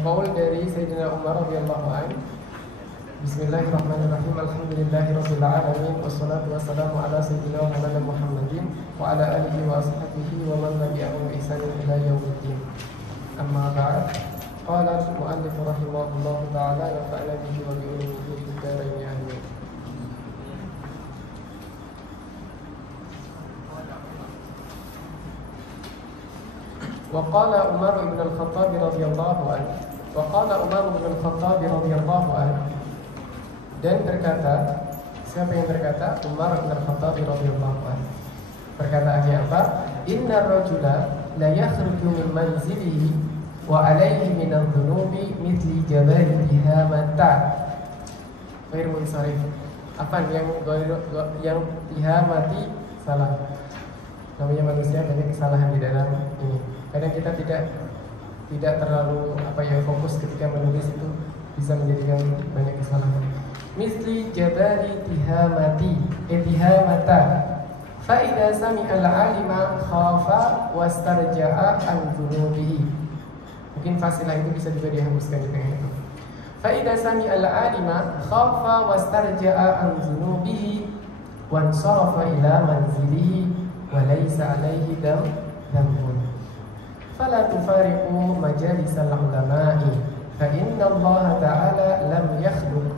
Qaul dari Sayyidina Umar radhiyallahu anhu. Bismillahirrahmanirrahim. Alhamdulillahirabbil alamin wassalatu wassalamu ala sayyidina wa maulana Muhammadin wa ala alihi wa ashabihi wa man tabi'ahum bi ihsan ila yaumiddin. Amma ba'd. Qala al-mu'allif rahimahullahu ta'ala wa nafa'ana bihi wa bi ulumihi fid dharain amin. Wa qala Umar ibn al-Khattab radhiyallahu anhu. Wa qala Umar ibn al-Khattab radhiyallahu anhu. Dan berkata, siapa yang berkata? Umar bin Khattab radhiyallahu anhu. Perkataannya apa? Innar rajula la yakhruju min manzilihi wa alayhi min adh-dhunubi mithli jabal tihamata. Ghair munsharif. Apa yang tihamati salah. Namanya manusia banyak kesalahan di dalam ini. Kadang kita tidak terlalu fokus ketika menulis, itu bisa menjadikan banyak kesalahan. Misli jabali tihamata fa idza sami'a al-alima khafa wastarja'a an dhunubihi. Mungkin fasilah itu bisa juga dihapuskan di tengah itu. Fa idza sami'a al-alima khafa wastarja'a an dhunubihi wa ansarafa ila manzilihi wa laysa alayhi dambun. Fala tufariqu majalisal ulama'i fa inna Allah ta'ala lam yakhluq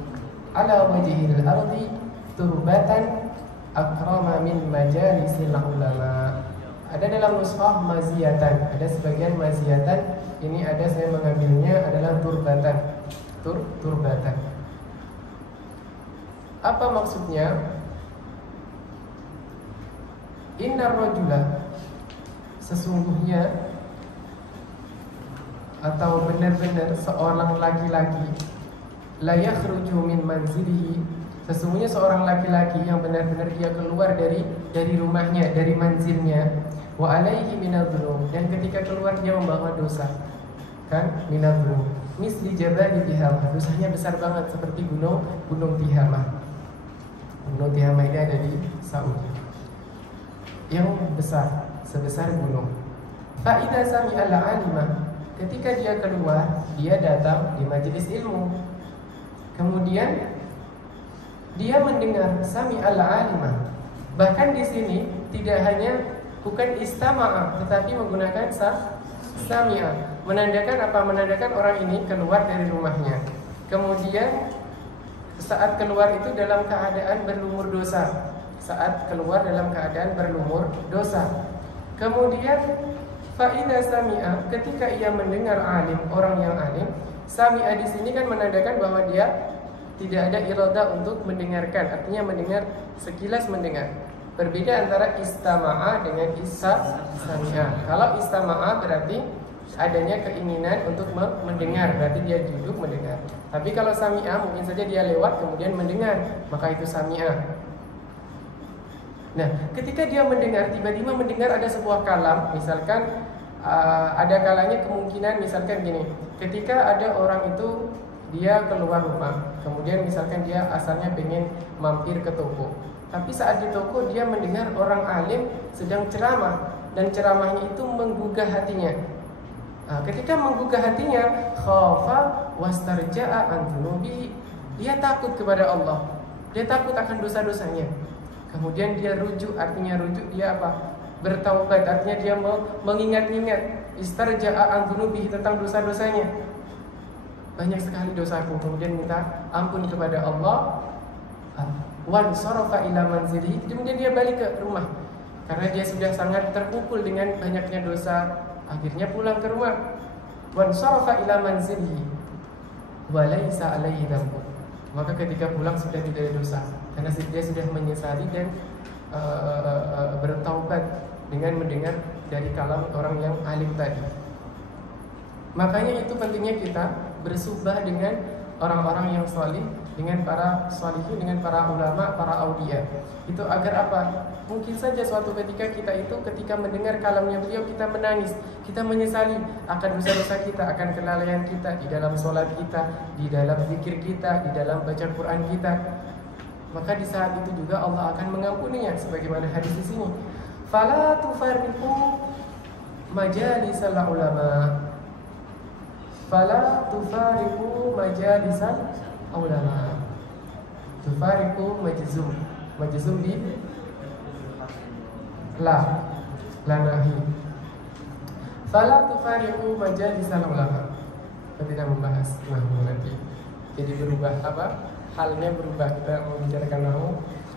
ala wajhil ardi turbatan akrama min majalisil ulama. Ada dalam nuskhah maziyatan, ada sebagian maziyatan. Ini ada, saya mengambilnya adalah turbatan. Turbatan. Apa maksudnya? Innar rajula, sesungguhnya atau benar-benar seorang laki-laki, la yakhruju min manzilihi, sesungguhnya seorang laki-laki yang benar-benar dia keluar dari rumahnya, dari manzilnya, wa alaihi minadh-dhunub, dan ketika keluar dia membawa dosa. Kan? Minadh-dhunub. Misli jabal Tihamah, dosanya besar banget seperti gunung Tihamah. Gunung Tihamah ini ada di Saudi. Yang besar, sebesar gunung. Fa idza sami'a al-'alima, ketika dia keluar, dia datang di majelis ilmu. Kemudian dia mendengar sami al-alima. Bahkan di sini tidak hanya bukan istama'a, tetapi menggunakan sami'a. Menandakan apa? Menandakan orang ini keluar dari rumahnya. Kemudian saat keluar itu dalam keadaan berlumur dosa. Saat keluar dalam keadaan berlumur dosa. Kemudian fa'idha sami'a, ketika ia mendengar alim, orang yang alim. Sami'a di sini kan menandakan bahwa dia tidak ada iradah untuk mendengarkan, artinya mendengar, sekilas mendengar. Berbeda antara istama'a dengan sami'a. Kalau istama'a berarti adanya keinginan untuk mendengar, berarti dia duduk mendengar. Tapi kalau sami'a mungkin saja dia lewat kemudian mendengar, maka itu sami'a. Nah, ketika dia mendengar, tiba-tiba mendengar ada sebuah kalam, misalkan ada kalanya kemungkinan misalkan gini, ketika ada orang itu dia keluar rumah, kemudian misalkan dia asalnya pengen mampir ke toko, tapi saat di toko dia mendengar orang alim sedang ceramah, dan ceramahnya itu menggugah hatinya. Ketika menggugah hatinya, khafa wastarja'a an dhunubi, dia takut kepada Allah, dia takut akan dosa-dosanya. Kemudian dia rujuk, artinya rujuk dia apa? Bertaubat, artinya dia mengingat-ingat, istarja'a an dhunubi, tentang dosa-dosanya. Banyak sekali dosaku, kemudian minta ampun kepada Allah. Wan sarafa ila manzili, kemudian dia balik ke rumah karena dia sudah sangat terpukul dengan banyaknya dosa. Akhirnya pulang ke rumah. Wan sarafa ila manzili wa laisa alaihi dhanbun, maka ketika pulang sudah tidak ada dosa karena dia sudah menyesali dan bertaubat dengan mendengar dari kalam orang yang alim tadi. Makanya itu pentingnya kita bersuhbah dengan orang-orang yang salih, dengan para salihin, dengan para ulama, para aulia. Itu agar apa? Mungkin saja suatu ketika kita itu ketika mendengar kalamnya beliau kita menangis, kita menyesali akan dosa-dosa kita, akan kelalaian kita di dalam sholat kita, di dalam zikir kita, di dalam baca Quran kita. Maka di saat itu juga Allah akan mengampuninya, sebagaimana hadis di sini. Fala tufarriqu majalisal ulama. fala tufariqu majalisal ulama. Tufariqu majzum bi la nahi. Fala tufariqu majalisal ulama. Kita tidak membahas nahwu nanti. Jadi berubah apa? Halnya berubah. Kita membicarakan nahwu,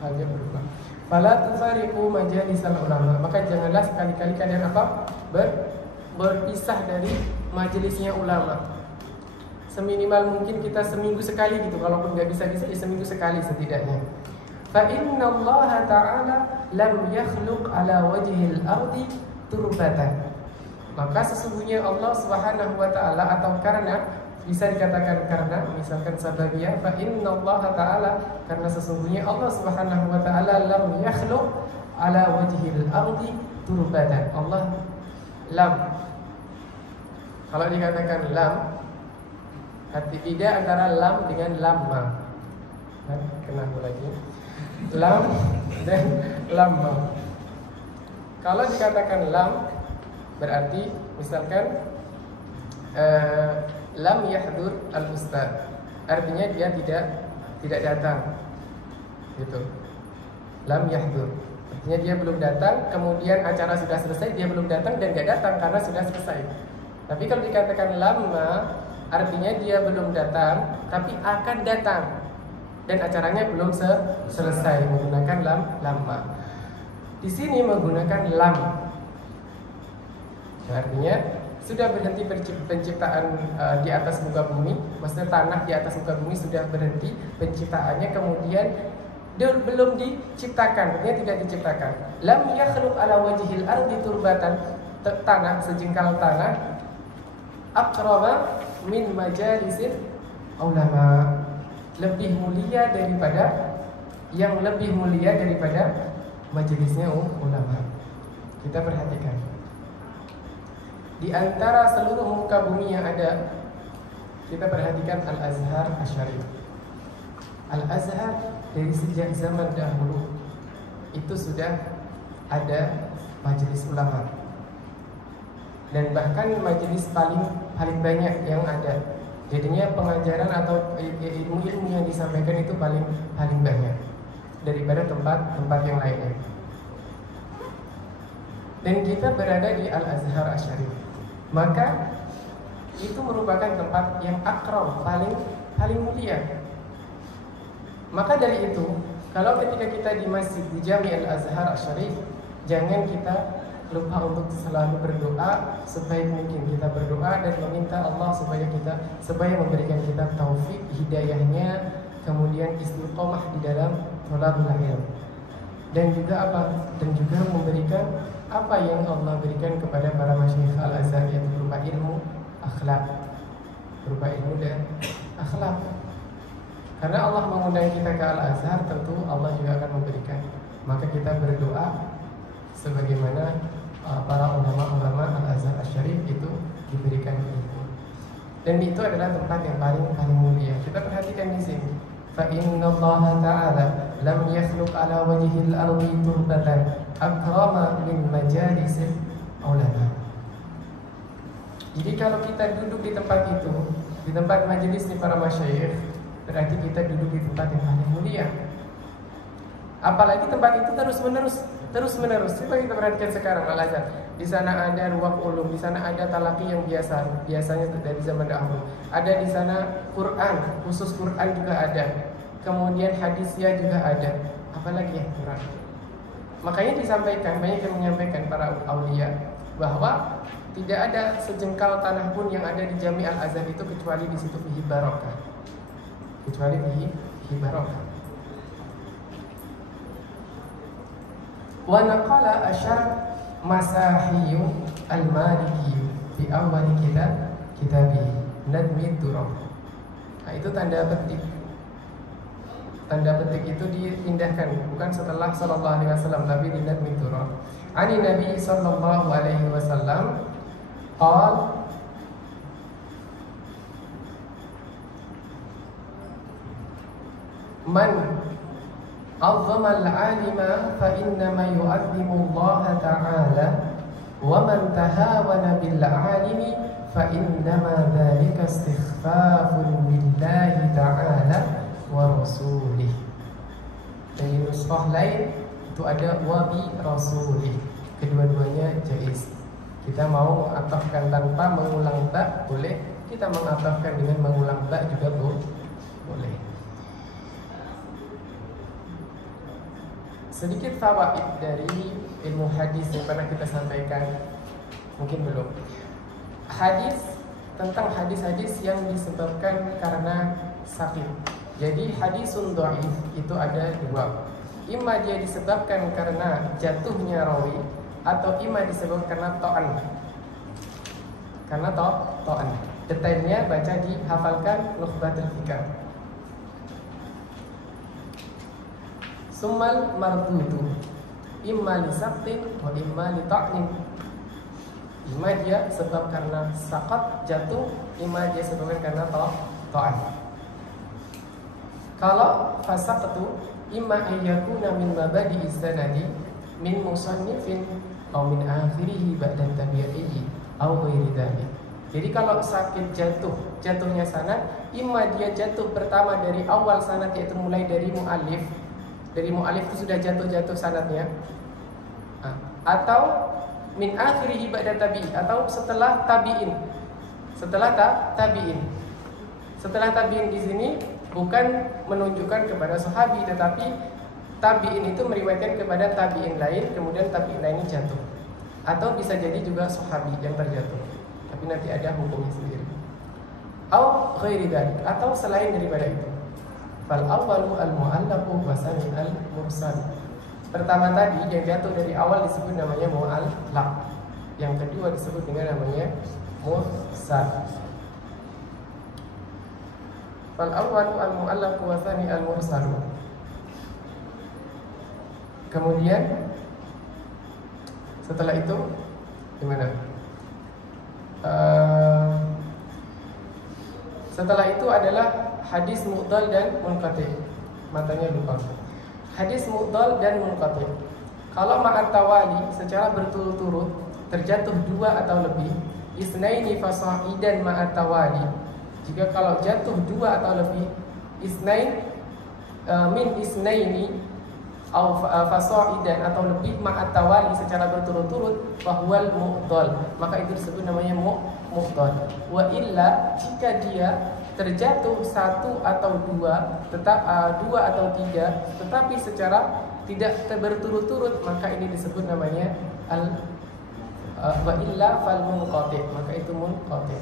halnya berubah. Fala tufariqu majalisal ulama. Maka janganlah sekali-kali kalian apa? Berpisah dari majelisnya ulama. Seminimal mungkin kita seminggu sekali gitu. Kalaupun nggak bisa-bisa ya seminggu sekali setidaknya. Fa inna Allah Ta'ala lam yakhluq ala wajhil ardi turbatan. Maka sesungguhnya Allah Subhanahu wa Ta'ala, atau karena, bisa dikatakan karena, misalkan sababiyah, fa inna Allah Ta'ala, karena sesungguhnya Allah Subhanahu wa Ta'ala lam yakhluq ala wajhil ardi turbatan. Allah lam. Kalau dikatakan lam, arti beda antara lam dengan lamma. Kenapa lagi? Lam dan lamma. Kalau dikatakan lam, berarti misalkan lam yahdur al-ustad, artinya dia tidak datang, gitu. Lam yahdur, artinya dia belum datang. Kemudian acara sudah selesai, dia belum datang dan nggak datang karena sudah selesai. Tapi kalau dikatakan lamma, artinya dia belum datang tapi akan datang dan acaranya belum selesai, menggunakan lamma. Di sini menggunakan lam, artinya sudah berhenti penciptaan di atas muka bumi. Maksudnya tanah di atas muka bumi sudah berhenti penciptaannya, kemudian belum diciptakan, artinya tidak diciptakan. Lam yakhluq ala wajhil ardi turbatan, tanah, sejengkal tanah, akrama min majalisil ulama, lebih mulia daripada majelisnya ulama. Kita perhatikan, di antara seluruh muka bumi yang ada, kita perhatikan Al-Azhar Asy-Syarif. Al-Azhar dari sejak zaman dahulu itu sudah ada majelis ulama, dan bahkan majelis paling banyak yang ada. Jadinya pengajaran atau ilmu-ilmu yang disampaikan itu paling banyak daripada tempat yang lainnya. Dan kita berada di Al-Azhar Asy-Syarif, maka itu merupakan tempat yang akram, paling mulia. Maka dari itu, kalau ketika kita di masjid di Jami Al-Azhar Asy-Syarif, jangan kita lupa untuk selalu berdoa. Sebaik mungkin kita berdoa dan meminta Allah supaya memberikan kita taufik, hidayahnya, kemudian istiqomah di dalam thalabul ilm, dan juga memberikan apa yang Allah berikan kepada para masyayikh Al-Azhar, yaitu berupa ilmu dan akhlak. Karena Allah mengundang kita ke Al-Azhar, tentu Allah juga akan memberikan. Maka kita berdoa sebagaimana para ulama-ulama Al-Azhar Asy-Syarif itu diberikan ilmu. Dan itu adalah tempat yang paling mulia. Kita perhatikan di sini. Fa inna Allah Ta'ala lam yakhluq ala wajhil ardi turbatan akrama min majalisil ulama. Jadi kalau kita duduk di tempat itu, di tempat majelis para masyayikh, berarti kita duduk di tempat yang paling mulia. Apalagi tempat itu terus menerus. Coba kita perhatikan sekarang Al-Azhar. Di sana ada ruang ulum, di sana ada talaqi yang biasanya dari zaman dahulu. Ada di sana Quran, khusus Quran juga ada. Kemudian hadisnya juga ada. Apalagi ya Quran. Makanya disampaikan, banyak yang menyampaikan para aulia bahwa tidak ada sejengkal tanah pun yang ada di Jami Al-Azhar itu kecuali di situ fihi barokah. Kecuali fihi barokah. Wa naqala Asy'ar Masahi Al-Maliki fi awal kitabih Nadmi Durrah. Nah, itu tanda petik. Tanda petik itu dipindahkan bukan setelah sallallahu alaihi wasallam, tapi di Nadmi Durrah. Ani Nabi sallallahu alaihi wasallam qala man azzama al-alima fa innama yu'azzimu Allah ta'ala wa man tahawana bil alimi fa innama dzalika istighfafun billahi ta'ala wa rasulih. Dan di nuskhah lain itu ada wa bi rasulih. Kedua-duanya jaiz. Kita mau mengatafkan tanpa mengulang ba boleh, kita mengatafkan dengan mengulang ba juga boleh. Sedikit fawaid dari ilmu hadis yang pernah kita sampaikan, mungkin belum. Hadis, tentang hadis-hadis yang disebabkan karena sakit. Jadi hadisun dhaif itu ada dua. Ima dia disebabkan karena jatuhnya rawi, atau ima disebabkan karena ta'an. Karena ta'an. Detailnya baca dihafalkan Nukhbatul Fikar. Summal mardudu imma li saktin wa imma li ta'nin. Imma dia sebab karena sakat jatuh, imma dia sebabkan karena ta'an. Kalau fasaqtu imma ayyakuna min mabadi sanadi min musannifin atau min akhirih ba'da tabi'ihi atau ghairi dzalik. Jadi kalau sakit jatuhnya sanad, imma dia jatuh pertama dari awal sanad, yaitu mulai dari muallif. Dari mu'alif itu sudah jatuh sanadnya, atau min akhirihi ba'da tabi'in, atau setelah tabi'in. Setelah tabi'in di sini bukan menunjukkan kepada sahabi, tetapi tabi'in itu meriwayatkan kepada tabi'in lain, kemudian tabi'in lainnya jatuh. Atau bisa jadi juga sahabi yang terjatuh, tapi nanti ada hukumnya sendiri. Au ghairi dzalik, atau selain daripada itu. Fal awwalu al-mu'allaqu wa sani al-mursal. Pertama tadi yang jatuh dari awal disebut namanya mu'allaq. Yang kedua disebut dengan namanya mursal. Fal awwalu al-mu'allaqu wa sani al-mursal. Kemudian setelah itu gimana? Setelah itu adalah hadis mu'dal dan munqati. Matanya lupa. Hadis mu'dal dan munqati. Kalau ma'at tawali secara berturut-turut terjatuh dua atau lebih, isnaini fasa'idan ma'at tawali. Jika kalau jatuh dua atau lebih, isnain min isnaini au fasa'idan atau lebih ma'at tawali secara berturut-turut, bahwal mu'dal, maka itu disebut namanya mu'dal. Wa illa jika dia terjatuh satu atau dua, dua atau tiga, tetapi secara tidak berturut-turut, maka ini disebut namanya wa illa fal munqati, maka itu munqati.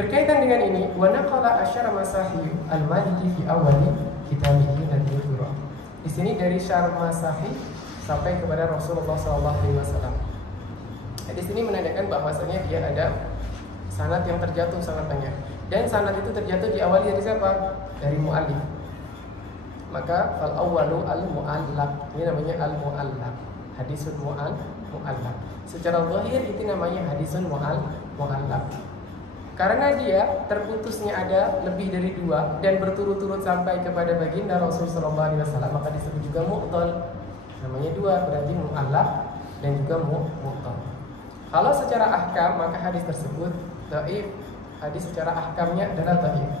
Berkaitan dengan ini, wa naqala asyara masahi al-Maliki fi awali kitabihi Nadhirul. Di sini dari syarh Masahi sampai kepada Rasulullah SAW. Di sini menandakan bahwasanya dia ada sanad yang terjatuh sangat banyak. Dan sanad itu terjatuh diawali dari siapa? Dari mu'allif. Maka fal awwalu al-mu'allaq. Ini namanya al-mu'allaq. Hadisun mu'allaq. Secara zahir itu namanya hadisun mu'allaq. Karena dia terputusnya ada lebih dari dua dan berturut-turut sampai kepada baginda Rasulullah SAW, maka disebut juga mu'dal. Namanya dua, berarti mu'allaq dan juga mu'dal. Kalau secara ahkam, maka hadis tersebut dhaif. Hadis secara ahkamnya adalah dhaif.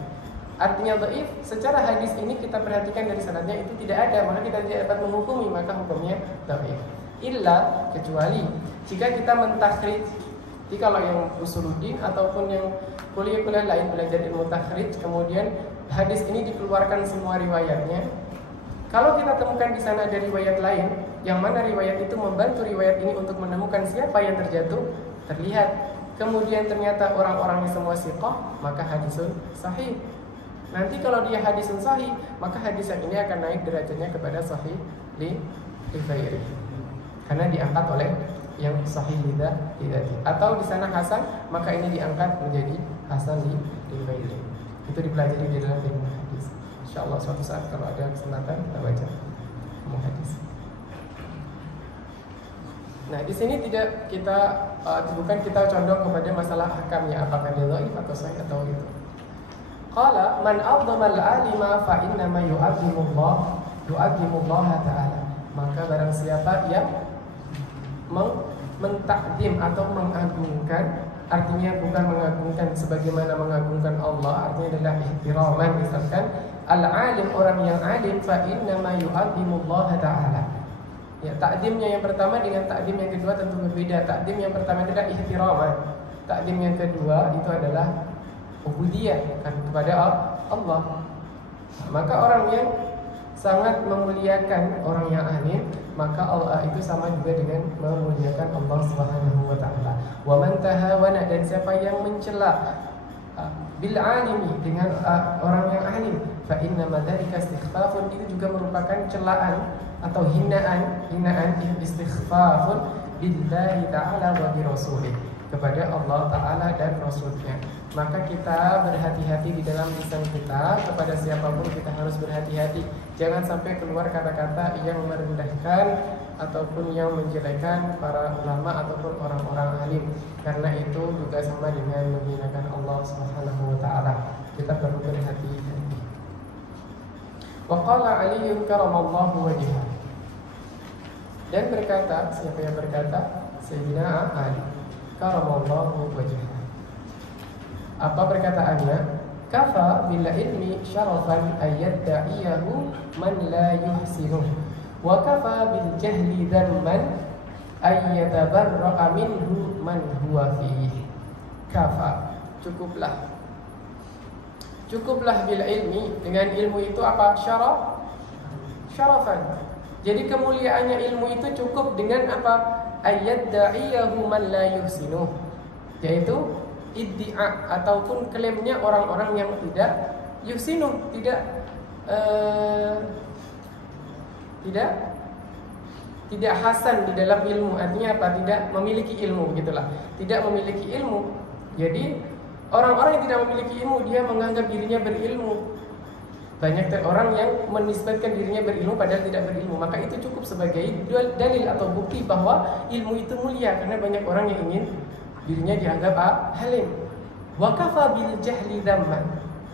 Artinya dhaif, secara hadis ini kita perhatikan dari sanadnya itu tidak ada, maka kita tidak dapat menghukumi, maka hukumnya dhaif. Illa, kecuali jika kita mentakhrij. Jadi kalau yang usuluddin ataupun yang kuliah-kuliah lain belajar ilmu takhrij, kemudian hadis ini dikeluarkan semua riwayatnya. Kalau kita temukan di sana ada riwayat lain, yang mana riwayat itu membantu riwayat ini untuk menemukan siapa yang terjatuh, terlihat. Kemudian ternyata orang-orangnya semua siqah, maka hadisun sahih. Nanti kalau dia hadisun sahih, maka hadis yang ini akan naik derajatnya kepada sahih li ghairi. Karena diangkat oleh yang sahih lidzati. Atau di sana hasan, maka ini diangkat menjadi hasan li ghairi. Itu dipelajari di dalam ilmu hadis. Insyaallah suatu saat kalau ada kesempatan kita baca ilmu hadis. Nah, di sini tidak kita bukan kita condong kepada masalah ahkamnya, apakah dia dhaif atau sahih atau itu. Qala man a'dhama al-alima fa inna ma yu'azzimullah ta'ala. Maka barang siapa yang mentakdim atau mengagungkan artinya bukan mengagungkan sebagaimana mengagungkan Allah, artinya adalah ihtiraman. Misalkan al-alim, orang yang alim, fa innama yu'azzimullaha ta'ala. Ya, takdimnya yang pertama dengan takdim yang kedua tentu berbeda. Takdim yang pertama adalah ihtiraman. Takdim yang kedua itu adalah ubudiyah kepada Allah. Maka orang yang sangat memuliakan orang yang alim, maka Allah itu sama juga dengan memuliakan Allah Subhanahu wa taala. Wa man tahawana, dan siapa yang mencela bil alimi, dengan orang yang alim, fa inna madzalika istighfafun, itu juga merupakan celaan atau hinaan istighfafun billahi ta'ala wa bi rasulih, kepada Allah Ta'ala dan Rasulnya. Maka kita berhati-hati di dalam lisan kita, kepada siapapun kita harus berhati-hati. Jangan sampai keluar kata-kata yang merendahkan ataupun yang menjelekkan para ulama ataupun orang-orang alim, karena itu juga sama dengan menghinakan Allah Subhanahu wa taala. Kita perlu berhati-hati. Wa qala Ali karamallahu wajhahu, dan berkata, siapa yang berkata? Sayyidina Ali karamallahu wajhahu. Apa perkataannya? Kafa bil ilmi syarafan ayyadda'iyahu man la yuhsinuh, wa kafa bil jahli dhamman ayyatabarra'a minhu man huwa fihi. Kafa, cukuplah. Cukuplah bil ilmi, dengan ilmu itu apa? Syarafan. Jadi kemuliaannya ilmu itu cukup dengan apa? Ayyadda'iyahu man la yuhsinuh, yaitu iddia ataupun klaimnya orang-orang yang tidak yuhsinuh, tidak hasan di dalam ilmu. Artinya apa? Tidak memiliki ilmu, begitulah. Tidak memiliki ilmu. Jadi orang-orang yang tidak memiliki ilmu, dia menganggap dirinya berilmu. Banyak orang yang menisbatkan dirinya berilmu padahal tidak berilmu. Maka itu cukup sebagai dalil atau bukti bahwa ilmu itu mulia, karena banyak orang yang ingin dirinya dianggap halim. Wakafa bil jahli dhamman,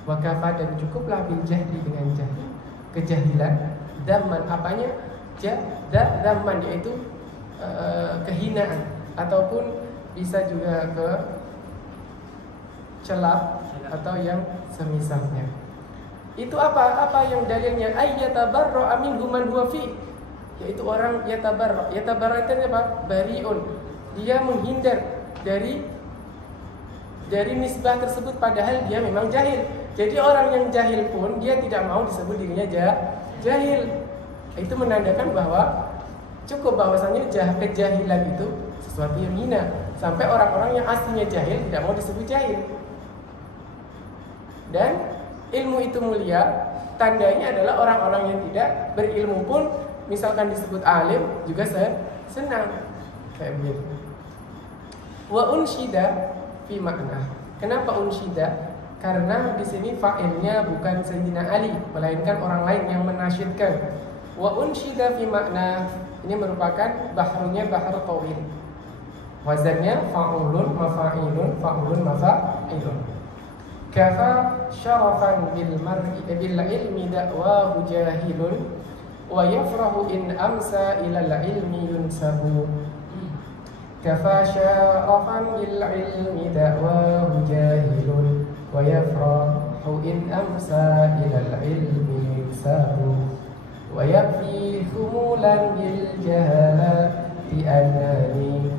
wakafa, dan cukuplah bil jahli, dengan jahil, kejahilan, dhamman, apanya? Dhamman, yaitu kehinaan, ataupun bisa juga ke celak atau yang semisalnya. Itu apa yang dalilnya? Ayyatabarra minhu man huwa fi, yaitu orang yatabarra. Yatabarra itu apa? Bariun, dia menghindar dari nisbah tersebut, padahal dia memang jahil. Jadi orang yang jahil pun dia tidak mau disebut dirinya jahil. Itu menandakan bahwa cukup bahwasanya kejahilan itu sesuatu yang hina, sampai orang-orang yang aslinya jahil tidak mau disebut jahil. Dan ilmu itu mulia, tandanya adalah orang-orang yang tidak berilmu pun misalkan disebut alim juga senang, kayak begitu. Wa unsyida fi makna. Kenapa unsyida? Karena di sini fa'ilnya bukan Sayyidina Ali, melainkan orang lain yang menasyidkan. Wa unsyida fi makna, ini merupakan bahrunya bahar tawil. Wazannya fa'ulun mafa'ilun, fa'ulun mafa'ilun. Kafa syarafan bil mar'i bil ilmi da'wahu jahilun, wa yafrahu in amsa ilal ilmi yunsabu. Kafa syarafan bil ilmi da'wahu jahilun, wa yafrahu in amsa ilal ilmi yunsabu. Wa yakfi khumulan bil jahalati annani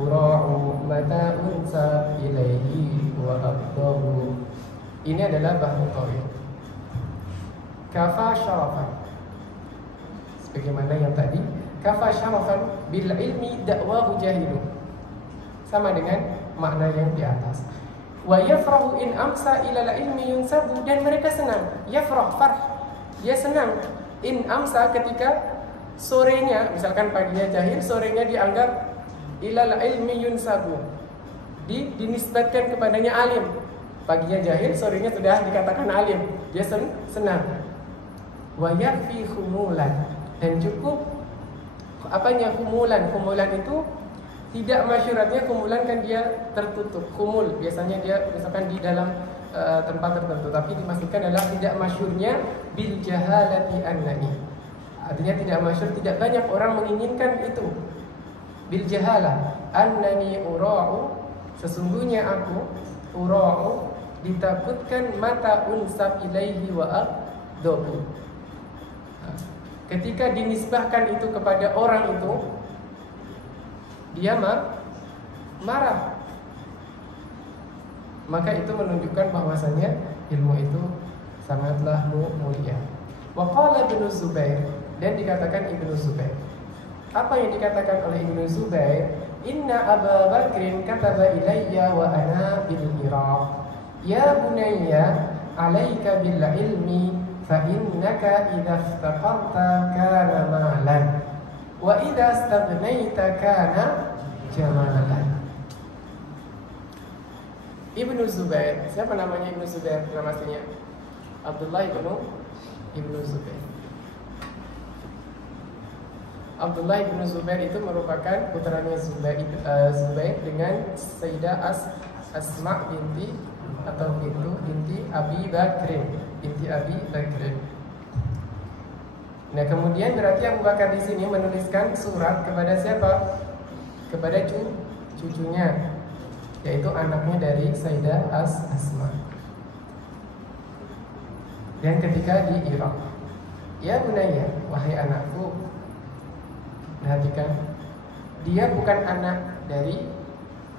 ura'u mata unsab ilaihi wa abdahu. Ini adalah bahru tawil. Kafa syarafan, sebagaimana yang tadi. Kafa syarafan bil ilmi da'wahu jahilun, sama dengan makna yang di atas. Wa yafrahu in amsa ilal ilmi yunsabu, dan mereka senang. Yafrah, farh, dia senang. In amsa, ketika sorenya, misalkan paginya jahil, sorenya dianggap ilal ilmi yunsabu, dinisbatkan kepadanya alim. Paginya jahil, sorenya sudah dikatakan alim, dia senang. Wa yakfi khumulan, dan cukup apanya khumulan? Khumulan itu tidak masyhuratnya khumulan kan dia tertutup. Khumul biasanya dia misalkan di dalam tempat tertentu, tapi dimaksudkan adalah tidak masyhurnya bil jahalati annani. Artinya tidak masyhur, tidak banyak orang menginginkan itu. Bil jahalah annani ura'u Sesungguhnya aku ura'u ditakutkan mata unsab ilaihi wa aqdabu. Ketika dinisbahkan itu kepada orang itu, dia marah. Maka itu menunjukkan bahwasanya ilmu itu sangatlah mulia. Wa qala Ibnu Zubair, dan dikatakan Ibnu Zubair. Apa yang dikatakan oleh Ibnu Zubair? Inna Abu Bakrin kataba ilayya wa ana bil Iraq. Ya bunayya, 'alaika bil ilmi fa innaka idza iftaqarta kana malan wa idza istaghnaita kana jamalan. Ibnu Zubair, siapa namanya Ibnu Zubair? Nama aslinya Abdullah Ibnu Zubair. Abdullah Ibnu Zubair itu merupakan putranya Zubair dengan Sayyidah Asma binti Abi Bakrin. Nah, kemudian berarti Abu Bakar di sini menuliskan surat kepada siapa? Kepada cucunya, yaitu anaknya dari Sayyidah Asma. Dan ketika di Irak, ya bunayya, wahai anakku, perhatikan, dia bukan anak dari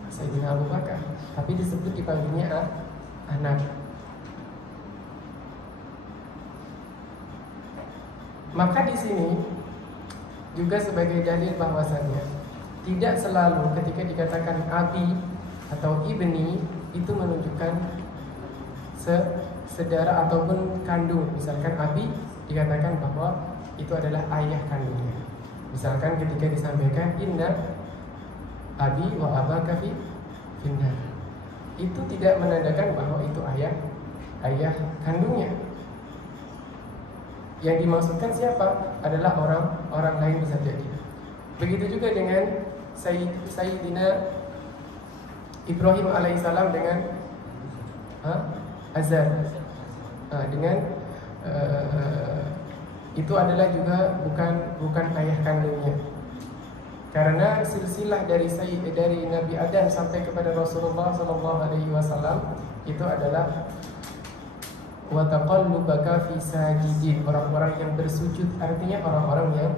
Sayyidina Abu Bakar, tapi disebut dipanggilnya anak. Maka di sini juga sebagai dalil bahwasannya tidak selalu ketika dikatakan abi atau ibni itu menunjukkan sedara ataupun kandung. Misalkan abi dikatakan bahwa itu adalah ayah kandungnya. Misalkan ketika disampaikan inna abi wa abaka finnar, itu tidak menandakan bahwa itu ayah kandungnya. Yang dimaksudkan siapa? Adalah orang lain bisa jadi. Begitu juga dengan Sayyidina Ibrahim alaihissalam dengan Azar, dengan itu adalah juga bukan ayah kandungnya. Karena silsilah dari Nabi Adam sampai kepada Rasulullah SAW itu adalah wa taqallubaka fi sajidin, orang-orang yang bersujud, artinya orang-orang yang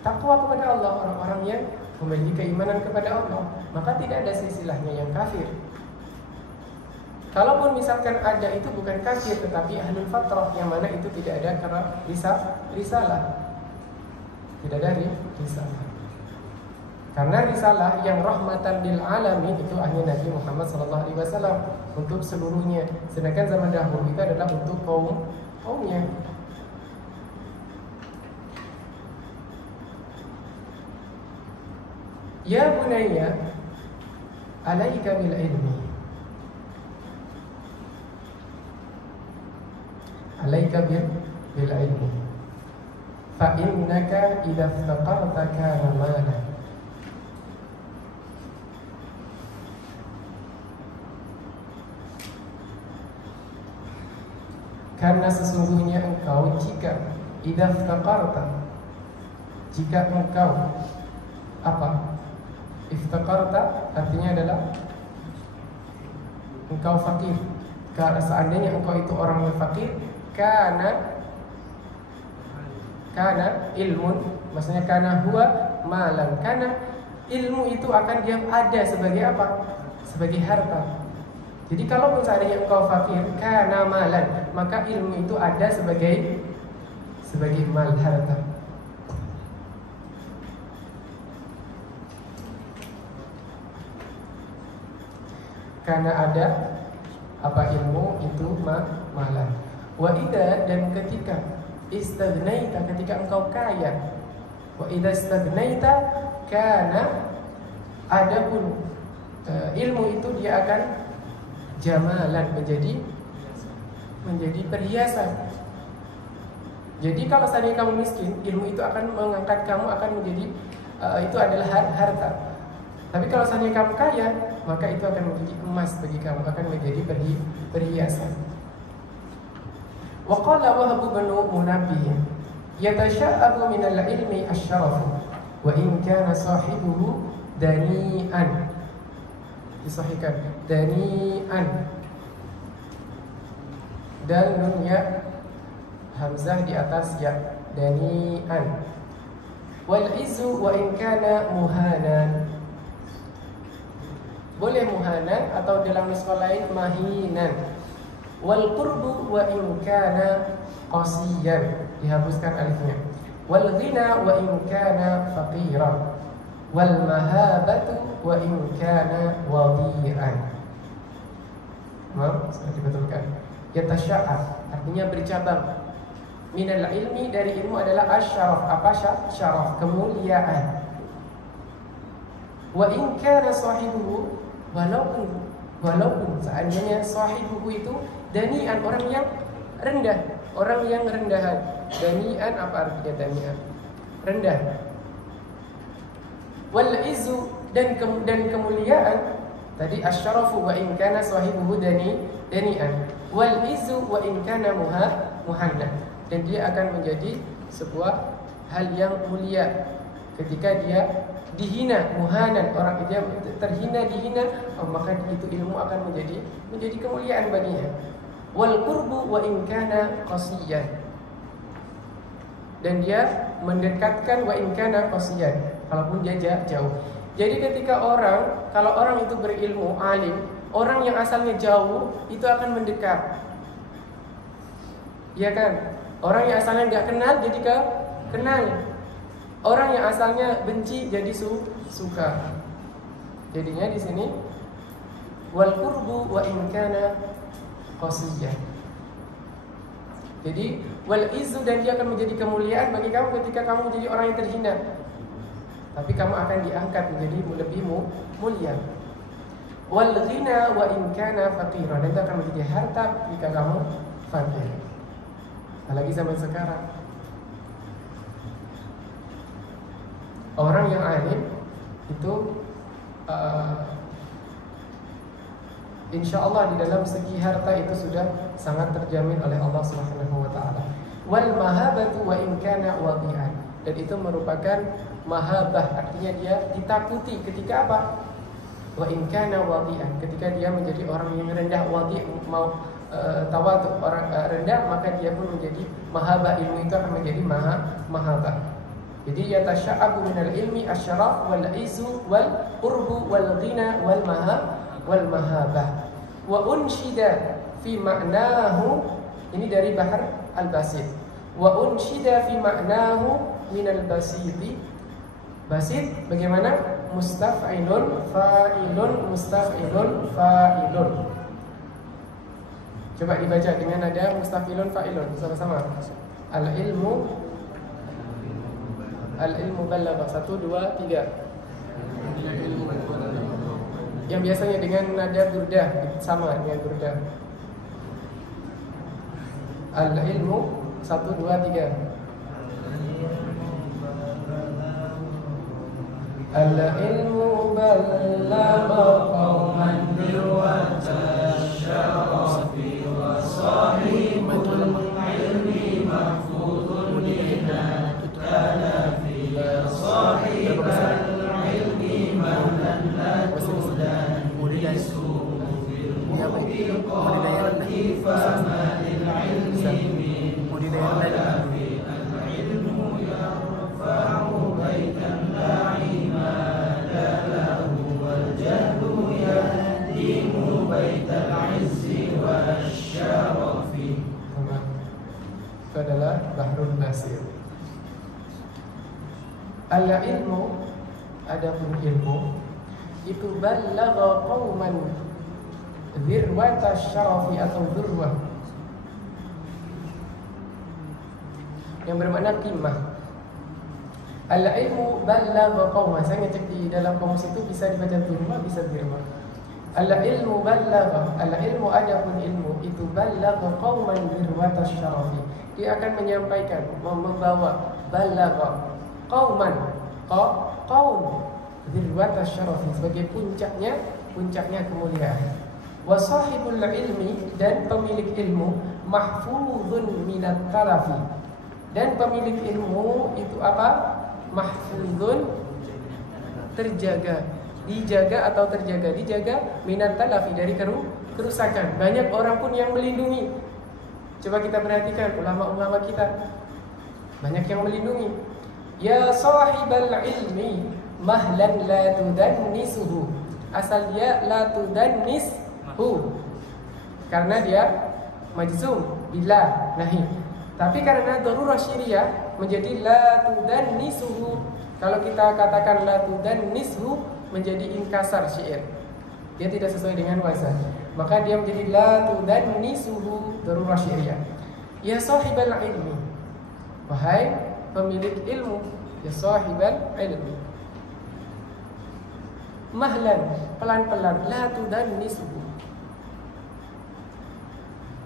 takwa kepada Allah, orang-orang yang memiliki keimanan kepada Allah. Maka tidak ada silsilahnya yang kafir. Kalaupun misalkan ada, itu bukan kafir tetapi ahlul fatrah, yang mana itu tidak ada karena risalah. Tidak ada risalah. Karena risalah yang rahmatan lil alamin itu hanya Nabi Muhammad SAW untuk seluruhnya. Sedangkan zaman dahulu itu adalah untuk kaumnya. Ya bunayya, alaika bil ilmi. Alaika bil ilmi. Fa innaka idza iftaqarta kana malan. Karena sesungguhnya engkau jika idza iftaqarta, jika engkau apa? Iftaqarta artinya adalah engkau fakir. Karena seandainya engkau itu orang yang fakir, karena ilmun, maksudnya karena huwa malan, karena ilmu itu akan dia ada sebagai apa? Sebagai harta. Jadi kalau seandainya engkau fakir karena malan, maka ilmu itu ada sebagai mal, harta. Karena ada apa? Ilmu itu malan. Wa idza, dan ketika istaghnaita, ketika engkau kaya. Wa idza istaghnaita kana, adapun ilmu itu dia akan jamalan, menjadi perhiasan. Jadi kalau seandainya kamu miskin, ilmu itu akan mengangkat kamu, akan menjadi itu adalah harta. Tapi kalau seandainya kamu kaya, maka itu akan menjadi emas bagi kamu, akan menjadi perhiasan. Wa qala Wahb bin Munabbih, yatasha'abu min al-ilmi asy-syaraf wa in kana sahibuhu dani'an. disahihkan. Dani'an. Dal nun ya, hamzah di atas ya. Dani'an. Wal izu wa in kana muhanan. Boleh muhanan atau dalam nuskah lain mahinan. Wal qurbu wa in kana qasiyan, dihapuskan alifnya. Wal ghina wa in kana faqiran. Wal mahabatu wa in kana wadi'an. Maaf, sudah dibetulkan. Yatasya'af artinya bercabang. Minal ilmi, dari ilmu adalah asyaraf. Apa syaraf? Kemuliaan. Wa in kana sahibuhu, walaupun seandainya sahibuhu itu dani'an, orang yang rendah, orang yang rendahan. Dani'an apa artinya dani'an? Rendah. Wal izu, dan kemuliaan tadi asyarafu wa in kana sahibuhu dani'an. Wal izu wa in kana muhanna, dan dia akan menjadi sebuah hal yang mulia ketika dia dihina, muhanan, orang dia terhina, dihina, maka itu ilmu akan menjadi kemuliaan baginya. Wal qurbu wa in kana qasiyan, dan dia mendekatkan wa in kana qasiyan, walaupun dia jauh. Jadi ketika kalau orang itu berilmu, alim, orang yang asalnya jauh itu akan mendekat. Iya kan? Orang yang asalnya nggak kenal jadi kenal. Orang yang asalnya benci jadi suka. Jadinya di sini wal qurbu wa in kana qasiyan. Jadi wal izzu, dan dia akan menjadi kemuliaan bagi kamu ketika kamu menjadi orang yang terhina. Tapi kamu akan diangkat menjadi lebih mulia. Wal ghina wa in kana faqiran, dan itu akan menjadi harta jika kamu fakir. Apalagi zaman sekarang, orang yang alim itu insya Allah di dalam segi harta itu sudah sangat terjamin oleh Allah Subhanahu wa taala. Wal mahabatu wa in kana wadi'an, dan itu merupakan mahabah, artinya dia ditakuti ketika apa? Wa in kana wadi'an, ketika dia menjadi orang yang rendah. Wadi' mau tawadhu, orang rendah, maka dia pun menjadi mahabah, ilmu itu akan menjadi mahabah. Jadi yatasya'abu minal ilmi asyaraf wal izu wal qurbu wal ghina wal mahabah. Wa unshida fi ma'nahu, ini dari Bahar Al-Basit. Wa unshida fi ma'nahu minal basiti. Basit bagaimana? Mustaf'ilun fa'ilun, mustaf'ilun fa'ilun. Coba dibaca dengan nada mustaf'ilun fa'ilun sama-sama. Al-ilmu balagha. 1, 2, 3. Yang biasanya dengan nada burdah, sama dengan burdah. Al-ilmu 1, 2, 3. Al-ilmu balagha qauman dirwata syarafi wa sahibul ilmi mahfudun lina talafi ya sahibal ilmi mahlan la tudan murisu fil qawati fama lil ilmi talafi al-ilmu yarfa'u baitan la'i itu adalah Bahrul Nasir. Al-ilmu, adapun ilmu itu balagha qauman dzirwata syarafi atau dzurwah, yang bermakna qimah. Al-ilmu balagha qauman, saya ngecek di dalam kamus itu bisa dibaca dzurwah, bisa dzirwah. Al-ilmu balagha, al-ilmu adapun ilmu itu balagha qauman dzirwata syarafi, dia akan menyampaikan, membawa balagha qauman, qaum dzirwata syarafi, sebagai puncaknya kemuliaan. Wa sahibul ilmi, dan pemilik ilmu, mahfuzun minat talafi, dan pemilik ilmu itu apa? Mahfuzun, terjaga dijaga atau terjaga. Dijaga minat talafi, dari kerusakan. Banyak orang pun yang melindungi. Coba kita perhatikan ulama-ulama kita, banyak yang melindungi. Ya sahibal ilmi mahlan la tudannisuhu. Asal dia la tudannishu karena dia majzum bila nahi. Tapi karena darurah syariah menjadi la tudannisuhu. Kalau kita katakan la tudannishu menjadi inkasar syair. Dia tidak sesuai dengan wazan. Maka dia menjadi la tudannisuhu, darurah syariah. Ya sahibal ilmi, wahai pemilik ilmu, ya sahibal ilmi. Mahlan, pelan-pelan, la tudannisuhu.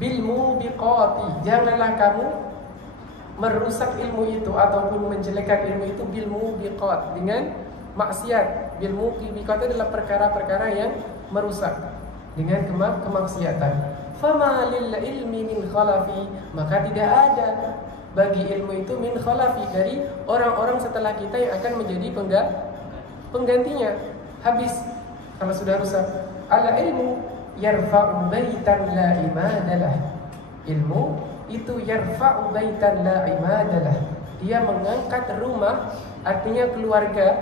Bil mubiqati, janganlah kamu merusak ilmu itu ataupun menjelekkan ilmu itu bil mubiqat, dengan maksiat. Bil mubiqat adalah perkara-perkara yang merusak dengan kemaksiatan. Fama lil ilmi min khalafi, maka tidak ada bagi ilmu itu min khalafi, dari orang-orang setelah kita yang akan menjadi penggantinya. Habis kalau sudah rusak. Ala ilmu yarfa'u baitan la imadalah. Ilmu itu yarfa'u baitan la imadalah. Dia mengangkat rumah, artinya keluarga.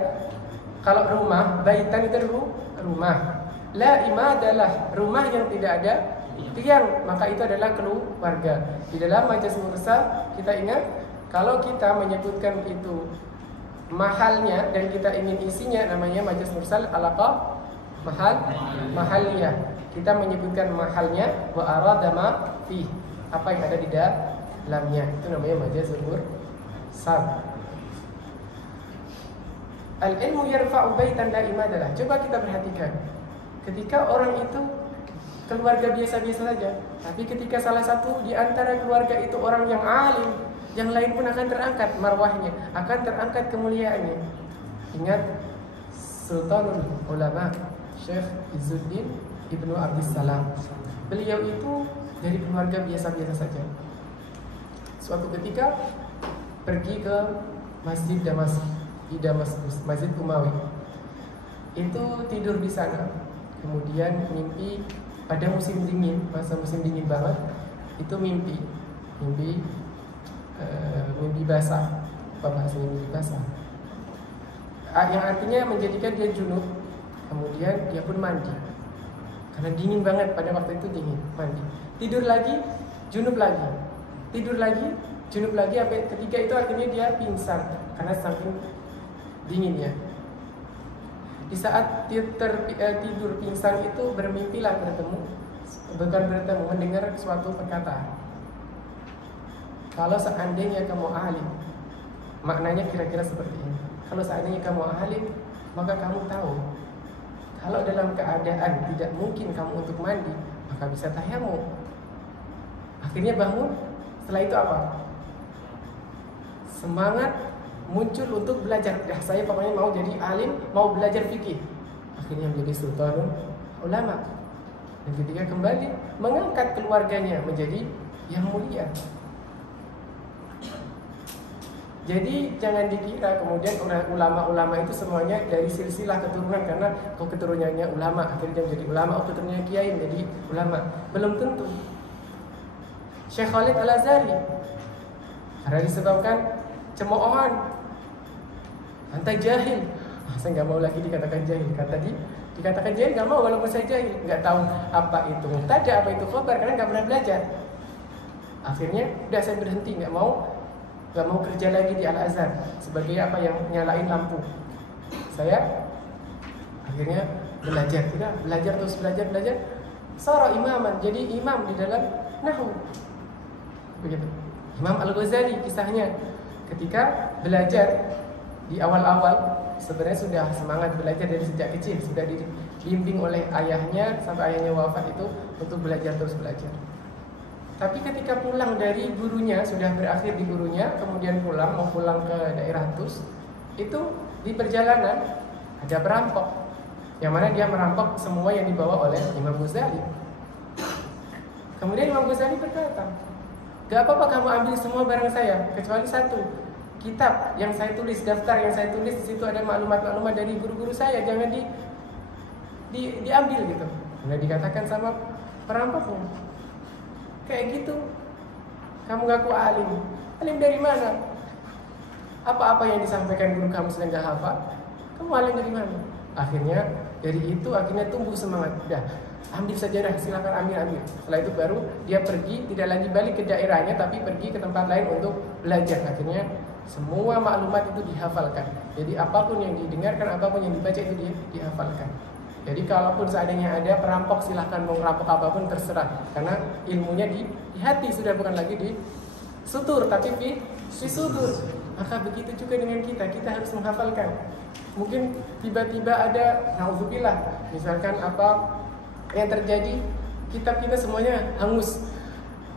Kalau rumah, baitan itu rumah. La imadalah, rumah yang tidak ada tiang, maka itu adalah keluarga. Di dalam majas mursal kita ingat, kalau kita menyebutkan itu mahalnya dan kita ingin isinya, namanya majas mursal alaqah mahalnya. Kita menyebutkan mahalnya wa arada ma fi, apa yang ada di dalamnya, itu namanya majas mursal. Al ilmu yarfa'u baitan la imadalah. Coba kita perhatikan, ketika orang itu keluarga biasa-biasa saja, tapi ketika salah satu di antara keluarga itu orang yang alim, yang lain pun akan terangkat marwahnya, akan terangkat kemuliaannya. Ingat Sultanul Ulama Syekh Izzuddin Ibnu Abdissalam. Beliau itu dari keluarga biasa-biasa saja. Suatu ketika pergi ke Masjid di Damaskus, Masjid Umawi. Itu tidur di sana. Kemudian mimpi pada musim dingin, masa musim dingin banget. Itu mimpi basah. Apa bahasanya mimpi basah? Yang artinya menjadikan dia junub. Kemudian dia pun mandi. Karena dingin banget pada waktu itu, dingin, mandi. Tidur lagi, junub lagi. Tidur lagi, junub lagi, sampai ketika itu akhirnya dia pingsan karena saking dinginnya. Di saat tidur pingsan itu bermimpilah mendengar suatu perkataan. Kalau seandainya kamu alim, maknanya kira-kira seperti ini. Kalau seandainya kamu alim, maka kamu tahu kalau dalam keadaan tidak mungkin kamu untuk mandi, maka bisa tayamum. Akhirnya bangun. Setelah itu apa? Semangat muncul untuk belajar. Saya pokoknya mau jadi alim, mau belajar fikih. Akhirnya menjadi sultanul ulama. Dan ketika kembali mengangkat keluarganya menjadi yang mulia. Jadi jangan dikira kemudian ulama-ulama itu semuanya dari silsilah keturunan, karena keturunannya ulama akhirnya menjadi ulama, keturunannya kiai menjadi ulama. Belum tentu. Syekh Khalid Al-Azhari, karena disebabkan cemoohan, anta jahil. Saya nggak mau lagi dikatakan jahil. Dikatakan jahil nggak mau, walaupun saya jahil, nggak tahu apa itu mubtada, apa itu khabar, karena nggak pernah belajar. Akhirnya udah saya berhenti, nggak mau kerja lagi di Al-Azhar sebagai apa yang nyalain lampu. Saya akhirnya belajar terus belajar. Sara imaman, jadi imam di dalam nahwu. Begitu. Imam Al-Ghazali kisahnya ketika belajar di awal-awal sebenarnya sudah semangat belajar dari sejak kecil, sudah dibimbing oleh ayahnya sampai ayahnya wafat itu untuk belajar terus belajar. Tapi ketika pulang dari gurunya, sudah berakhir di gurunya, kemudian mau pulang ke daerah Tus, itu di perjalanan ada perampok, yang mana dia merampok semua yang dibawa oleh Imam Ghazali. Kemudian Imam Ghazali berkata, gak apa-apa kamu ambil semua barang saya, kecuali satu, kitab yang saya tulis, daftar yang saya tulis, di situ ada maklumat-maklumat dari guru-guru saya, jangan diambil gitu. Kemudian dikatakan sama perampoknya, kayak gitu, kamu ngaku alim. Alim dari mana? Apa-apa yang disampaikan guru kamu sedang gak hafal, kamu alim dari mana? Akhirnya dari itu tumbuh semangat. Dah, ambil sajalah, silakan ambil. Setelah itu baru dia pergi, tidak lagi balik ke daerahnya, tapi pergi ke tempat lain untuk belajar. Akhirnya semua maklumat itu dihafalkan. Jadi apapun yang didengarkan, apapun yang dibaca itu dihafalkan. Jadi kalaupun seandainya ada perampok, silahkan mau merampok apapun terserah, karena ilmunya di hati, sudah bukan lagi di sutur, tapi di sudur. Maka begitu juga dengan kita harus menghafalkan. Mungkin tiba-tiba ada, naudzubillah, misalkan apa yang terjadi, kitab kita semuanya hangus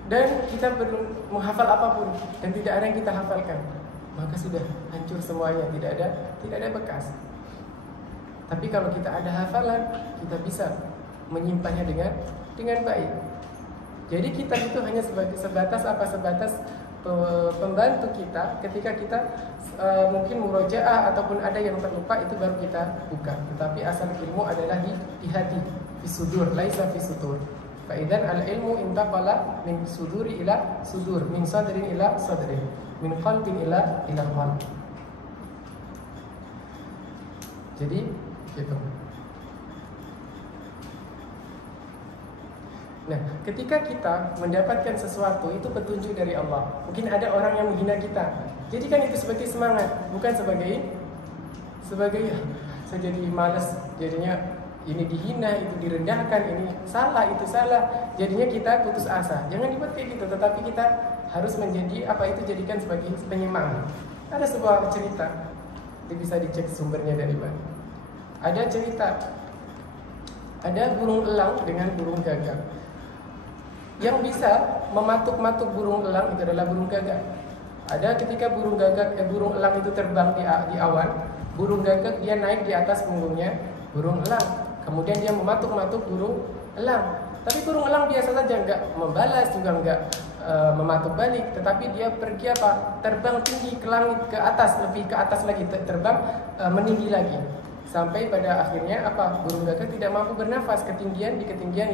dan kita belum menghafal apapun dan tidak ada yang kita hafalkan, maka sudah hancur semuanya, tidak ada bekas. Tapi kalau kita ada hafalan, kita bisa menyimpannya dengan baik. Jadi kitab itu hanya sebatas pembantu kita ketika kita mungkin murojaah ataupun ada yang terlupa, itu baru kita buka. Tetapi asal ilmu adalah di hati, fi sudur, laisa fi sutur. Fa idzan al ilmu intaqala min suduri ila sudur, min sadrin ila sadrin, min qalbin ila qalb. Jadi gitu. Nah, ketika kita mendapatkan sesuatu, itu petunjuk dari Allah. Mungkin ada orang yang menghina kita, jadikan itu sebagai semangat, bukan sebagai saya jadi malas, jadinya ini dihina, itu direndahkan, ini salah, itu salah, jadinya kita putus asa. Jangan dibuat kayak gitu, tetapi kita harus menjadi jadikan sebagai penyemangat. Ada sebuah cerita, itu bisa dicek sumbernya dari mana. Ada cerita, ada burung elang dengan burung gagak. Yang bisa mematuk-matuk burung elang itu adalah burung gagak. Ada ketika burung elang itu terbang di awan, burung gagak dia naik di atas punggungnya burung elang. Kemudian dia mematuk-matuk burung elang. Tapi burung elang biasa saja, enggak membalas, juga enggak mematuk balik, tetapi dia pergi terbang tinggi ke langit, ke atas, lebih ke atas lagi, terbang meninggi lagi. Sampai pada akhirnya burung gagak tidak mampu bernafas, di ketinggian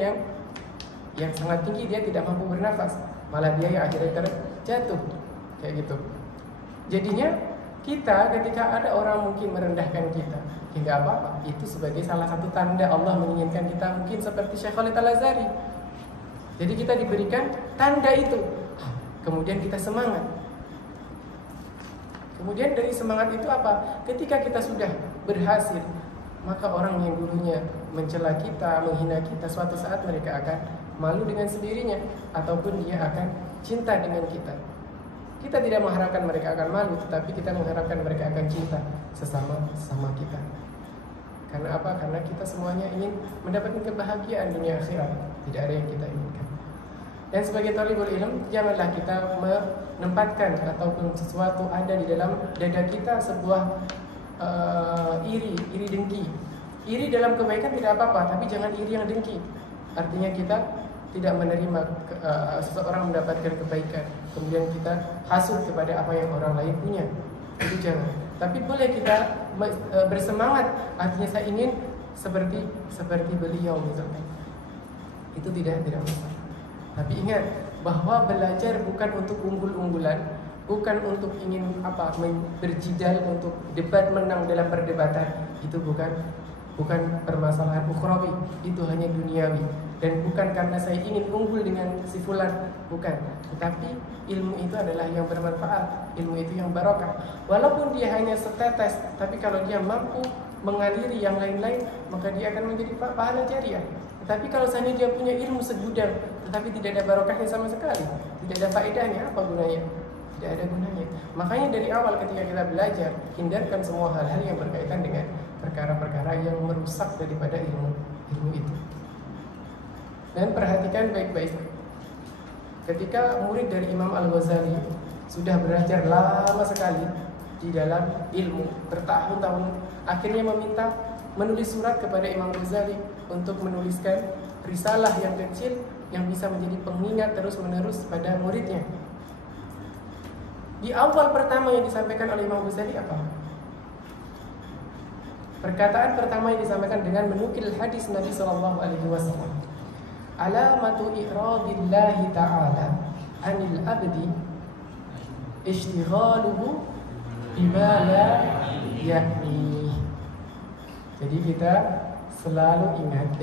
yang sangat tinggi, dia tidak mampu bernafas, malah dia yang akhirnya terjatuh kayak gitu. Jadinya kita ketika ada orang mungkin merendahkan kita, tidak apa-apa, itu sebagai salah satu tanda Allah menginginkan kita mungkin seperti Syekh Khalid Al-Azhari. Jadi kita diberikan tanda itu, kemudian kita semangat. Kemudian dari semangat itu ketika kita sudah berhasil, maka orang yang dulunya mencela kita, menghina kita, suatu saat mereka akan malu dengan sendirinya, ataupun dia akan cinta dengan kita. Kita tidak mengharapkan mereka akan malu, tetapi kita mengharapkan mereka akan cinta sesama kita. Karena Karena kita semuanya ingin mendapatkan kebahagiaan dunia akhirat. Tidak ada yang kita inginkan. Dan sebagai thalibul ilm, janganlah kita menempatkan ataupun sesuatu ada di dalam dada kita sebuah iri dengki. Iri dalam kebaikan tidak apa-apa, tapi jangan iri yang dengki. Artinya kita tidak menerima seseorang mendapatkan kebaikan, kemudian kita hasud kepada apa yang orang lain punya. Itu jangan. Tapi boleh kita bersemangat, artinya saya ingin seperti beliau misalkan. Itu tidak masalah. Tapi ingat bahwa belajar bukan untuk unggul-unggulan, bukan untuk ingin berjidal, untuk debat menang dalam perdebatan. Itu bukan permasalahan ukhrawi, itu hanya duniawi. Dan bukan karena saya ingin unggul dengan si fulan, bukan. Tetapi ilmu itu adalah yang bermanfaat, ilmu itu yang barokah. Walaupun dia hanya setetes, tapi kalau dia mampu mengaliri yang lain-lain, maka dia akan menjadi pahala jariah. Tetapi kalau seandainya dia punya ilmu segudang, tetapi tidak ada barokahnya sama sekali, tidak ada faedahnya, apa gunanya? Tidak ada gunanya. Makanya dari awal ketika kita belajar, hindarkan semua hal-hal yang berkaitan dengan perkara-perkara yang merusak daripada ilmu itu. Dan perhatikan baik-baik, ketika murid dari Imam Al-Ghazali sudah belajar lama sekali di dalam ilmu, bertahun-tahun, akhirnya menulis surat kepada Imam Ghazali untuk menuliskan risalah yang kecil yang bisa menjadi pengingat terus-menerus pada muridnya. Di awal pertama yang disampaikan oleh Imam Ghazali Perkataan pertama yang disampaikan dengan menukil hadis Nabi Shallallahu Alaihi Wasallam. Alamatu i'radillahi ta'ala anil abdi ishtighaluhu bima la ya'ni. Jadi kita selalu ingat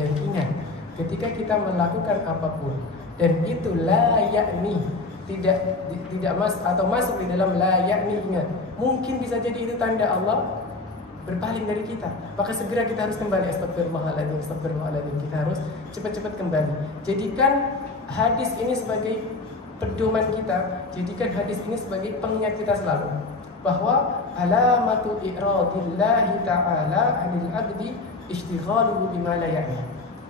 ketika kita melakukan apapun dan itu la ya'ni, tidak masuk di dalam la ya'ni, ingat, mungkin bisa jadi itu tanda Allah berpaling dari kita, maka segera kita harus kembali. Astagfirullahaladzim, kita harus cepat-cepat kembali. Jadikan hadis ini sebagai pedoman kita, jadikan hadis ini sebagai pengingat kita selalu bahwa alamatu i'radillahi ta'ala 'anil 'abdi ishtighaluhu bima la ya'ni.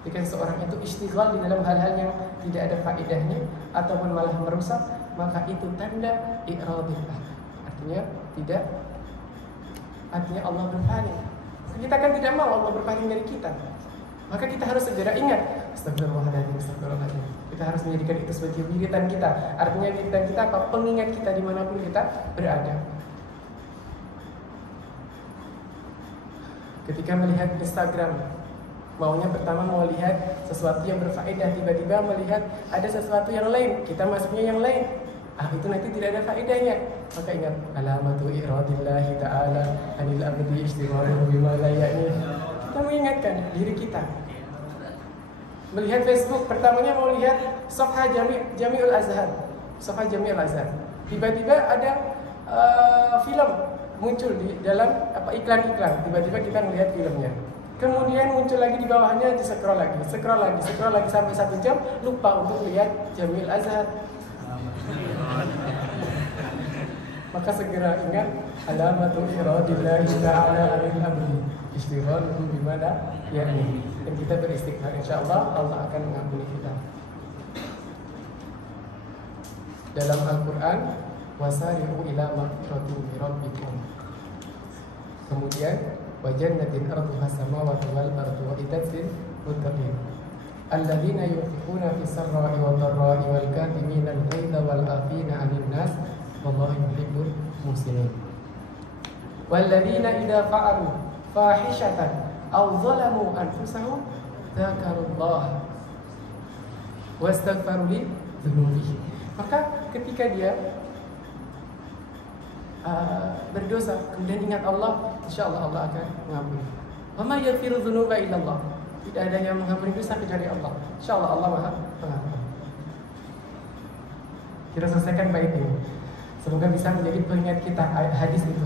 Jika seorang itu istighal di dalam hal-hal yang tidak ada faedahnya ataupun malah merusak, maka itu tanda i'radillah. Artinya Allah berpaling. Kita kan tidak mau Allah berpaling dari kita. Maka kita harus segera ingat. Astagfirullahaladzim. Kita harus menjadikan itu sebagai wiridan kita. Artinya wiridan kita apa? Pengingat kita dimanapun kita berada. Ketika melihat Instagram, maunya pertama mau lihat sesuatu yang berfaedah, tiba-tiba melihat ada sesuatu yang lain, kita masuknya yang lain. Itu nanti tidak ada faedahnya. Maka ingat, alamatu i'radillahi ta'ala anil abdi ishtighaluhu bima la ya'ni. Kita mengingatkan diri kita. Melihat Facebook, pertamanya mau lihat Safha Jami'ul Azhar. Safha Jami'ul Azhar. Tiba-tiba ada film muncul di dalam iklan-iklan. Tiba-tiba kita melihat filmnya. Kemudian muncul lagi di bawahnya, scroll lagi sampai 1 jam, lupa untuk lihat Jami'ul Azhar. Maka segera ingat alamatu i'radillahi ta'ala 'anil 'abdi ishtighaluhu bima la ya'ni. Dan kita beristighfar, insyaallah Allah akan mengampuni kita. Dalam Al-Qur'an, wasari'u ila maghfiratin min rabbikum. Kemudian wa jannatin arduha samawati wal ardu uiddat lil muttaqin. Alladzina yunfiquna fis sarra'i wad dharra'i wal kadhimina al-ghaidha wal 'afina 'anil nas wallahu yuhibbul muhsinin. Walladzina idza fa'alu fahishatan aw zalamu anfusahum dzakarullaha wastaghfaru li dzunubihim. Maka ketika dia berdosa kemudian ingat Allah, insyaallah Allah akan mengampuni. Wa may yaghfiru dzunuba illallah. Tidak ada yang mengampuni dosa kecuali Allah. Insyaallah Allah Maha Pengampun. Kita selesaikan bait ini. Semoga bisa menjadi pengingat kita hadis itu.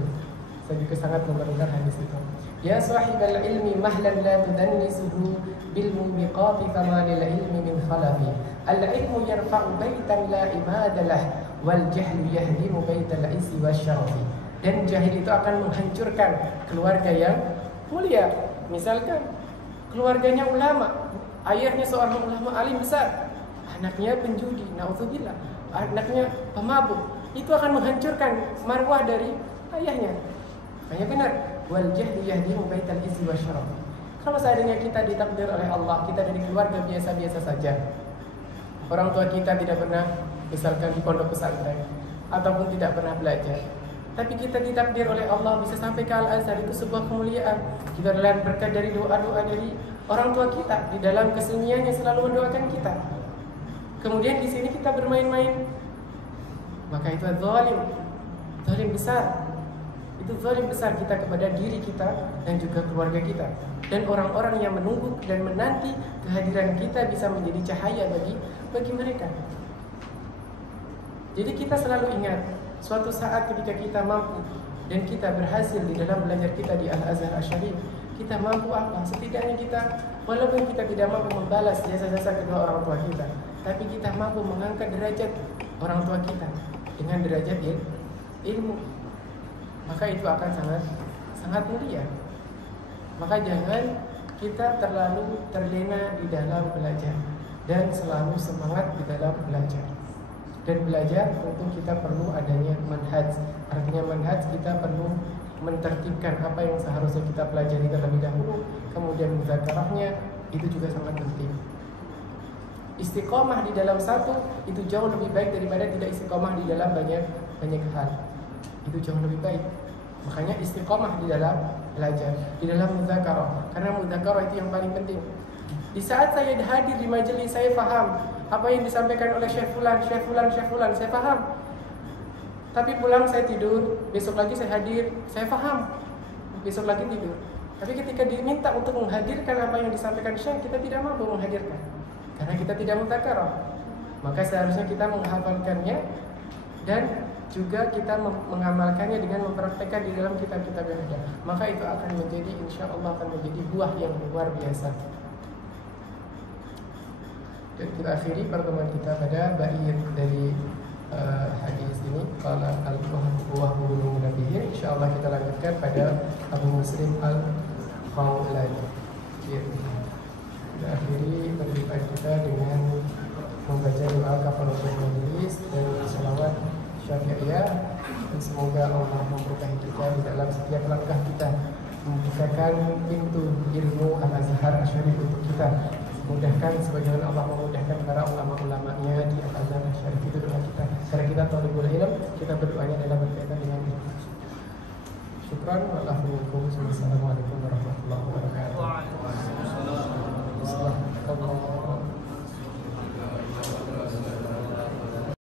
Saya juga sangat memerlukan hadis itu. Ya sahibal ilmi mahlan la tudannisuhu bil mubiqati fama lil ilmi min khalafi. Al ilmu yarfa'u baitan la imadalah wal jahlu yahdimu baital izzi wasyarafi. Dan jahil itu akan menghancurkan keluarga yang mulia. Misalkan keluarganya ulama, ayahnya seorang ulama alim besar, anaknya penjudi, naudzubillah, anaknya pemabuk, itu akan menghancurkan marwah dari ayahnya. Makanya benar, wal jahlu yahdimu baital izzi wasyaraf. Kalau seandainya kita ditakdir oleh Allah, kita dari keluarga biasa-biasa saja, orang tua kita tidak pernah misalkan di pondok pesantren ataupun tidak pernah belajar, tapi kita ditakdir oleh Allah bisa sampai ke Al-Azhar, itu sebuah kemuliaan. Kita adalah berkat dari doa-doa dari orang tua kita, di dalam kesunyiannya selalu mendoakan kita. Kemudian di sini kita bermain-main, maka itu zalim besar. Itu zalim besar kita kepada diri kita dan juga keluarga kita dan orang-orang yang menunggu dan menanti kehadiran kita bisa menjadi cahaya bagi mereka. Jadi kita selalu ingat, suatu saat ketika kita mampu dan kita berhasil di dalam belajar kita di Al-Azhar Asy-Syarif, kita mampu apa? Setidaknya kita, walaupun kita tidak mampu membalas jasa-jasa kedua orang tua kita, tapi kita mampu mengangkat derajat orang tua kita dengan derajat ilmu, maka itu akan sangat mulia. Maka jangan kita terlalu terlena di dalam belajar dan selalu semangat di dalam belajar. Dan belajar tentu kita perlu adanya manhaj. Artinya manhaj, kita perlu mentertibkan apa yang seharusnya kita pelajari terlebih dahulu, kemudian muzakarahnya itu juga sangat penting. Istiqomah di dalam satu itu jauh lebih baik daripada tidak istiqomah di dalam banyak hal. Itu jauh lebih baik. Makanya istiqomah di dalam belajar di dalam mudzakarah, karena mudzakarah itu yang paling penting. Di saat saya hadir di majelis, saya faham apa yang disampaikan oleh Syekh Fulan, saya faham. Tapi pulang saya tidur, besok lagi saya hadir, saya faham, besok lagi tidur. Tapi ketika diminta untuk menghadirkan apa yang disampaikan Syekh, kita tidak mampu menghadirkan karena kita tidak mudzakarah. Maka seharusnya kita menghafalkannya dan juga kita mengamalkannya dengan mempraktekkan di dalam kitab-kitab yang ada. Maka itu akan menjadi, insya Allah akan menjadi buah yang luar biasa. Dan kita akhiri pertemuan kita pada bait dari hadis ini, qala al-wahyu nabiyin. Insyaallah kita lanjutkan pada Abu Muslim al-Khawlani. Kita akhiri perjumpaan kita dengan membaca doa kafaratul majelis dan shalawat syafi'iyah, dan semoga Allah memberkahi kita di dalam setiap langkah kita, membukakan pintu ilmu Al-Azhar Asy'ari untuk kita, mudahkan sebagaimana Allah memudahkan para ulama-ulamanya di Al-Azhar Asy'ari. Itu doa kita. Karena kita thalibul ilm, kita berdoanya adalah berkaitan dengan ilmu. Syukran wa Assalamualaikum warahmatullahi wabarakatuh.